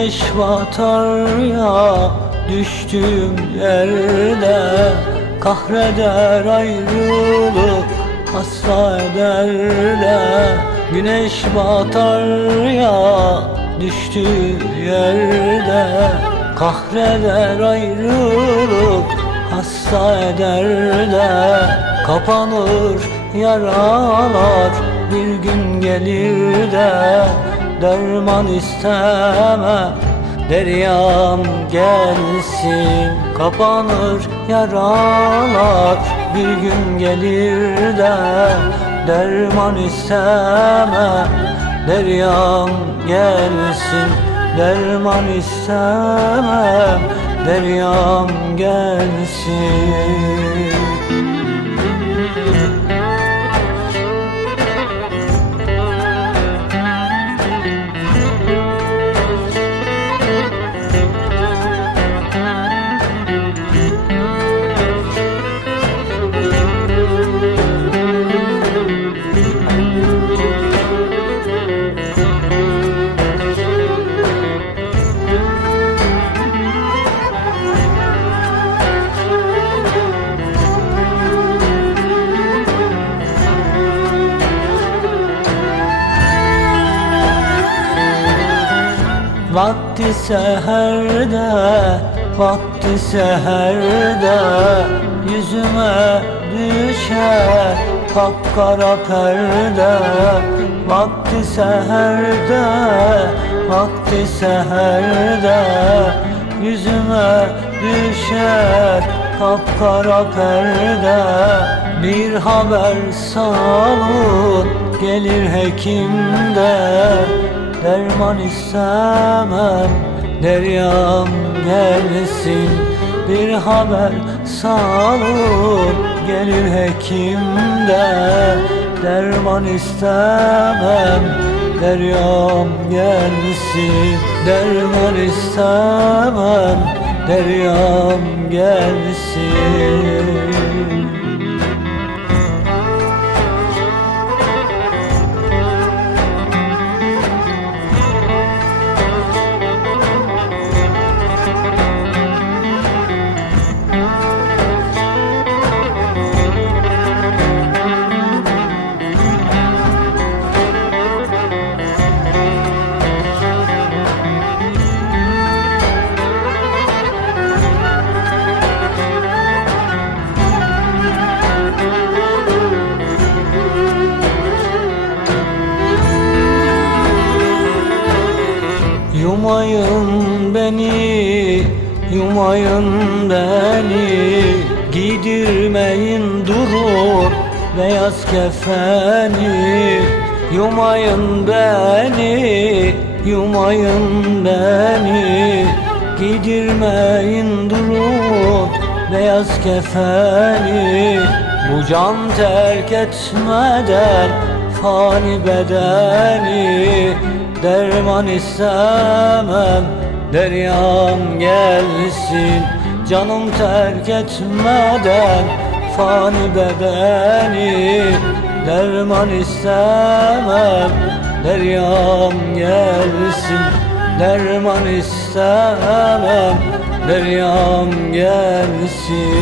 Güneş batar ya düştüğüm yerde, kahreder ayrılık, hasta eder de. Güneş batar ya düştüğü yerde, kahreder ayrılık, hasta eder de. Kapanır yaralar bir gün gelir de, derman istemem deryam gelsin. Kapanır yaralar bir gün gelir de, derman istemem deryam gelsin. Derman istemem deryam gelsin. Vakti seherde, vakti seherde, yüzüme düşer kapkara perde. Vakti seherde, vakti seherde, yüzüme düşer kapkara perde. Bir haber salın gelir hekimde, derman istemem deryam gelsin. Bir haber salın gelir hekimde, derman istemem deryam gelsin. Derman istemem deryam gelsin. Yumayın beni, yumayın beni, giydirmeyin durup beyaz kefeni. Yumayın beni, yumayın beni, giydirmeyin durup beyaz kefeni. Bu can terk etmeden fani bedeni, derman istemem deryam gelsin. Canım terk etmeden fani bedeni, derman istemem deryam gelsin. Derman istemem deryam gelsin.